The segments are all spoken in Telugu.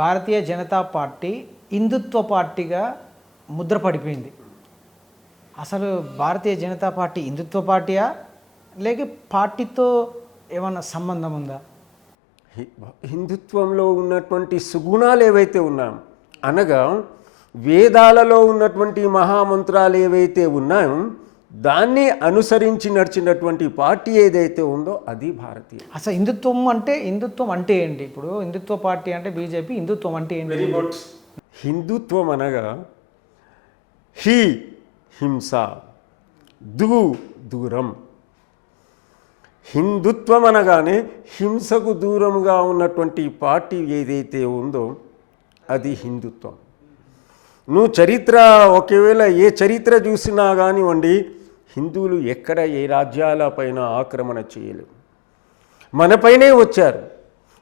భారతీయ జనతా పార్టీ హిందుత్వ పార్టీగా ముద్ర పడిపోయింది. అసలు భారతీయ జనతా పార్టీ హిందుత్వ పార్టీయా లేక పార్టీతో ఏమన్నా సంబంధం ఉందా? హిందుత్వంలో ఉన్నటువంటి సుగుణాలు ఏవైతే ఉన్నాయో, అనగా వేదాలలో ఉన్నటువంటి మహామంత్రాలు ఏవైతే ఉన్నాయో దాన్ని అనుసరించి నడిచినటువంటి పార్టీ ఏదైతే ఉందో అది భారతీయ. అసలు హిందుత్వం అంటే ఏంటి? ఇప్పుడు హిందుత్వ పార్టీ అంటే బీజేపీ, హిందుత్వం అంటే ఏంటి? హిందుత్వం అనగా హింస, దూరం. హిందుత్వం అనగానే హింసకు దూరంగా ఉన్నటువంటి పార్టీ ఏదైతే ఉందో అది హిందుత్వం. నువ్వు చరిత్ర ఒకవేళ ఏ చరిత్ర చూసినా కానివ్వండి, హిందువులు ఎక్కడ ఏ రాజ్యాలపైన ఆక్రమణ చేయలేరు. మనపైనే వచ్చారు,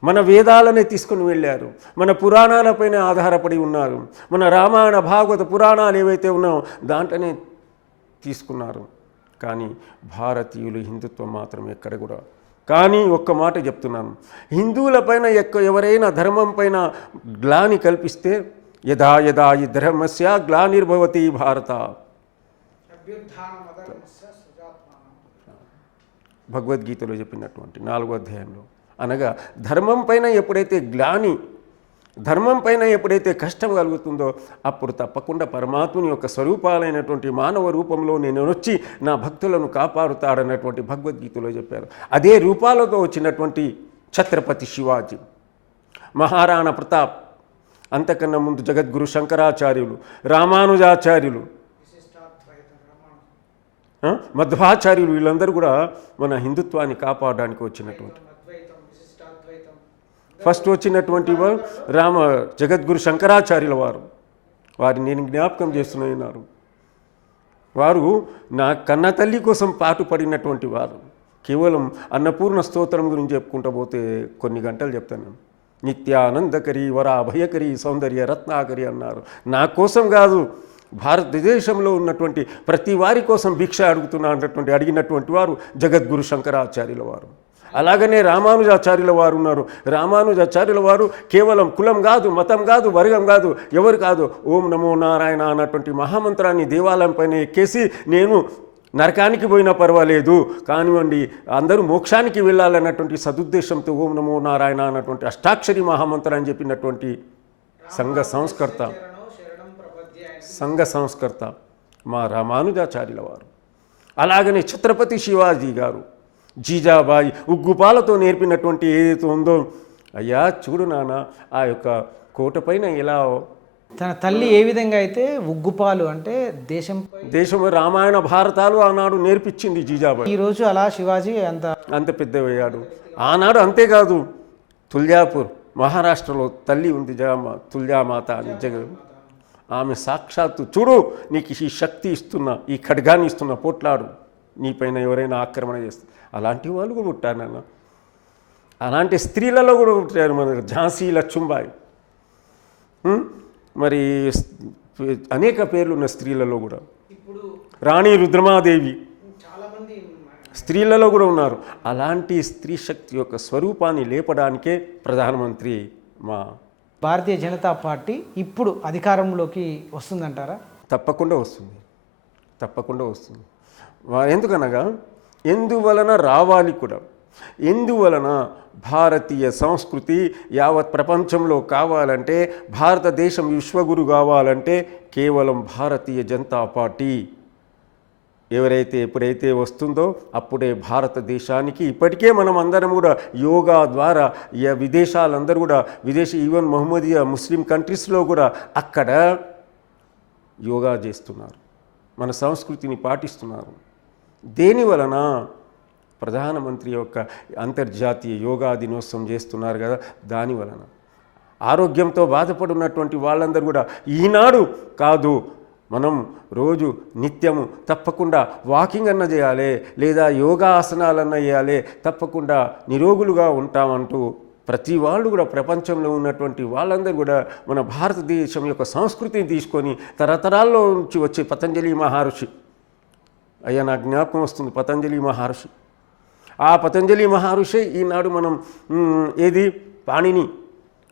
మన వేదాలనే తీసుకుని వెళ్ళారు, మన పురాణాలపైన ఆధారపడి ఉన్నారు, మన రామాయణ భాగవత పురాణాలు ఏవైతే ఉన్నాయో దాంట్లోనే తీసుకున్నారు. కానీ భారతీయులు హిందుత్వం మాత్రం ఎక్కడ కూడా. కానీ ఒక్క మాట చెప్తున్నాను, హిందువులపైన ఎవరైనా ధర్మం పైన గ్లాని కల్పిస్తే యదా యదా ఈ ధర్మస్య గ్లానిర్భవతి భారత, భగవద్గీతలో చెప్పినటువంటి 4వ అధ్యాయంలో. అనగా ధర్మం పైన ఎప్పుడైతే గ్లాని, ధర్మం పైన ఎప్పుడైతే కష్టం కలుగుతుందో అప్పుడు తప్పకుండా పరమాత్ముని యొక్క స్వరూపాలైనటువంటి మానవ రూపంలో నేను వచ్చి నా భక్తులను కాపాడుతాడన్నటువంటి భగవద్గీతలో చెప్పారు. అదే రూపాలతో వచ్చినటువంటి ఛత్రపతి శివాజీ, మహారాణా ప్రతాప్, అంతకన్నా ముందు జగద్గురు శంకరాచార్యులు, రామానుజాచార్యులు, మధ్వాచార్యులు, వీళ్ళందరూ కూడా మన హిందుత్వాన్ని కాపాడడానికి వచ్చినటువంటి ఫస్ట్ వచ్చినటువంటి వారు జగద్గురు శంకరాచార్యుల వారు. వారిని నేను జ్ఞాపకం చేస్తున్నారు. వారు నా కన్న తల్లి కోసం పాటుపడినటువంటి వారు. కేవలం అన్నపూర్ణ స్తోత్రం గురించి చెప్పుకుంటూ పోతే కొన్ని గంటలు చెప్తాను. నిత్యానందకరి వరాభయకరి సౌందర్య రత్నాకరి అన్నారు. నా కోసం కాదు, భారతదేశంలో ఉన్నటువంటి ప్రతి వారి కోసం భిక్ష అడిగినటువంటి వారు జగద్గురు శంకరాచార్యుల వారు. అలాగనే రామానుజాచార్యుల వారు ఉన్నారు. రామానుజాచార్యుల వారు కేవలం కులం కాదు, మతం కాదు, వర్గం కాదు, ఎవరు కాదు, ఓం నమో నారాయణ అన్నటువంటి మహామంత్రాన్ని దేవాలయం పైన ఎక్కేసి నేను నరకానికి పోయినా పర్వాలేదు కానివ్వండి, అందరూ మోక్షానికి వెళ్ళాలన్నటువంటి సదుద్దేశంతో ఓం నమో నారాయణ అన్నటువంటి అష్టాక్షరి మహామంత్రాన్ని చెప్పినటువంటి సంఘ సంస్కర్త మా రామానుజాచార్యుల వారు. అలాగనే ఛత్రపతి శివాజీ గారు, జీజాబాయి ఉగ్గుపాలతో నేర్పినటువంటి ఏదైతే ఉందో, అయ్యా చూడు నాన్న, ఆ యొక్క కోట పైన ఎలా తన తల్లి ఏ విధంగా అయితే ఉగ్గుపాలు అంటే దేశం రామాయణ భారతాలు ఆనాడు నేర్పించింది జీజాబాయి. ఈరోజు అలా శివాజీ అంత పెద్దవయ్యాడు ఆనాడు. అంతేకాదు, తుల్జాపూర్ మహారాష్ట్రలో తల్లి ఉంది, తుల్జామాత అని ఆమె సాక్షాత్తు చూడు నీకు ఈ శక్తి ఇస్తున్నా, ఈ ఖడ్గాన్ని ఇస్తున్నా, పోట్లాడు, నీపైన ఎవరైనా ఆక్రమణ చేస్తే. అలాంటి వాళ్ళు కూడా పుట్టారు నాన్న. అలాంటి స్త్రీలలో కూడా పుట్టారు మన ఝాన్సీ లక్ష్మీబాయి. మరి అనేక పేర్లు ఉన్న స్త్రీలలో కూడా, రాణి రుద్రమాదేవి, స్త్రీలలో కూడా ఉన్నారు. అలాంటి స్త్రీ శక్తి యొక్క స్వరూపాన్ని లేపడానికే ప్రధానమంత్రి మా భారతీయ జనతా పార్టీ ఇప్పుడు అధికారంలోకి వస్తుందంటారా? తప్పకుండా వస్తుంది, తప్పకుండా వస్తుంది. ఎందుకనగా ఎందువలన రావాలి కూడా, ఎందువలన భారతీయ సంస్కృతి యావత్ ప్రపంచంలో కావాలంటే, భారతదేశం విశ్వగురు కావాలంటే కేవలం భారతీయ జనతా పార్టీ ఎప్పుడైతే వస్తుందో అప్పుడే భారతదేశానికి. ఇప్పటికే మనం అందరం కూడా యోగా ద్వారా విదేశాలందరూ కూడా ఈవెన్ మహమ్మదీయ ముస్లిం కంట్రీస్లో కూడా అక్కడ యోగా చేస్తున్నారు, మన సంస్కృతిని పాటిస్తున్నారు. దేని వలన? ప్రధానమంత్రి యొక్క అంతర్జాతీయ యోగా దినోత్సవం చేస్తున్నారు కదా, దాని వలన. ఆరోగ్యంతో బాధపడున్నటువంటి వాళ్ళందరూ కూడా ఈనాడు కాదు, మనం రోజు నిత్యము తప్పకుండా వాకింగ్ అన్న చేయాలి, లేదా యోగా ఆసనాలన్న చేయాలి, తప్పకుండా నిరోగులుగా ఉంటామంటూ ప్రతి వాళ్ళు కూడా, ప్రపంచంలో ఉన్నటువంటి వాళ్ళందరూ కూడా మన భారతదేశం యొక్క సంస్కృతిని తీసుకొని తరతరాల్లో నుంచి వచ్చే పతంజలి మహర్షి, అయ్యా నా జ్ఞాపకం వస్తుంది పతంజలి మహర్షి, ఆ పతంజలి మహర్షి ఈనాడు మనం పాణిని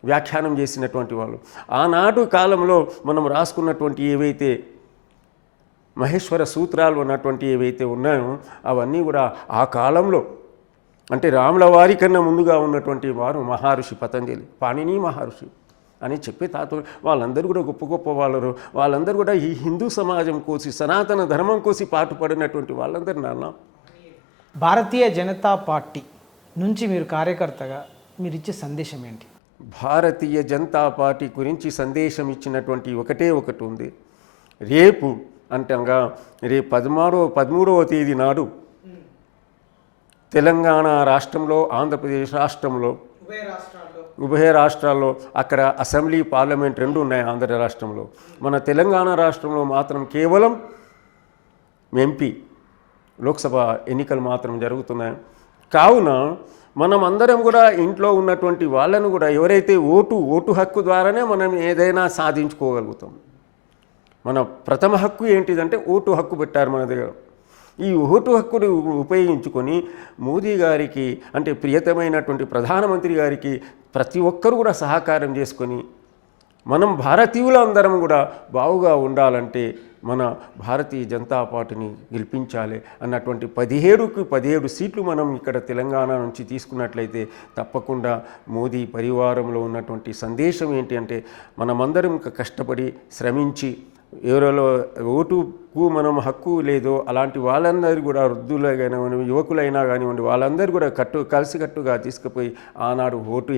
వ్యాఖ్యానం చేసినటువంటి వాళ్ళు. ఆనాడు కాలంలో మనం రాసుకున్నటువంటి ఏవైతే మహేశ్వర సూత్రాలు ఉన్నటువంటి ఏవైతే ఉన్నాయో అవన్నీ కూడా ఆ కాలంలో అంటే రాముల వారి కన్నా ముందుగా ఉన్నటువంటి వారు మహర్షి పతంజలి, పాణిని మహర్షి అని చెప్పే వాళ్ళందరూ కూడా గొప్ప గొప్ప వాళ్ళు. వాళ్ళందరూ కూడా ఈ హిందూ సమాజం కోసి సనాతన ధర్మం కోసి పాటుపడినటువంటి వాళ్ళందరూ నాన్న. భారతీయ జనతా పార్టీ నుంచి మీరు కార్యకర్తగా మీరు ఇచ్చే సందేశం ఏంటి? భారతీయ జనతా పార్టీ గురించి సందేశం ఇచ్చినటువంటి ఒకటి ఉంది. రేపు అంటంగా రేపు 13వ తేదీ నాడు తెలంగాణ రాష్ట్రంలో, ఆంధ్రప్రదేశ్ రాష్ట్రంలో, ఉభయ రాష్ట్రాల్లో అక్కడ అసెంబ్లీ పార్లమెంట్ రెండు ఉన్నాయి ఆంధ్ర రాష్ట్రంలో. మన తెలంగాణ రాష్ట్రంలో మాత్రం కేవలం ఎంపీ లోక్సభ ఎన్నికలు మాత్రం జరుగుతున్నాయి. కావున మనం అందరం కూడా ఇంట్లో ఉన్నటువంటి వాళ్ళను కూడా ఎవరైతే ఓటు హక్కు ద్వారానే మనం ఏదైనా సాధించుకోగలుగుతాం. మన ప్రథమ హక్కు ఏంటిదంటే ఓటు హక్కు పెట్టారు మన దగ్గర. ఈ ఓటు హక్కును ఉపయోగించుకొని మోదీ గారికి అంటే ప్రియతమైనటువంటి ప్రధానమంత్రి గారికి ప్రతి ఒక్కరూ కూడా సహకారం చేసుకొని మనం భారతీయులందరం కూడా బాగుగా ఉండాలంటే మన భారతీయ జనతా పార్టీని గెలిపించాలి అన్నటువంటి 17కి 17 సీట్లు మనం ఇక్కడ తెలంగాణ నుంచి తీసుకున్నట్లయితే తప్పకుండా మోదీ పరివారంలో ఉన్నటువంటి సందేశం ఏంటి అంటే మనమందరం కష్టపడి శ్రమించి ఎవరిలో ఓటుకు మనం హక్కు లేదో అలాంటి వాళ్ళందరూ కూడా వృద్ధులు కానివ్వండి, యువకులైనా కానివ్వండి, వాళ్ళందరూ కూడా కలిసికట్టుగా తీసుకుపోయి ఆనాడు ఓటు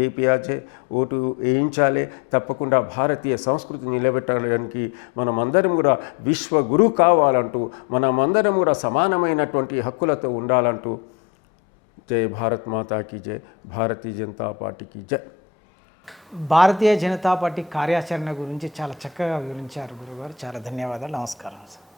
వేయించాలి. తప్పకుండా భారతీయ సంస్కృతి నిలబెట్టడానికి మనమందరం కూడా విశ్వగురు కావాలంటూ మనమందరం కూడా సమానమైనటువంటి హక్కులతో ఉండాలంటూ జై భారత్ మాతాకి జై, భారతీయ జనతా పార్టీకి జై. భారతీయ జనతా పార్టీ కార్యాచరణ గురించి చాలా చక్కగా వివరించారు గురుగారు. చాలా ధన్యవాదాలు. నమస్కారం సార్.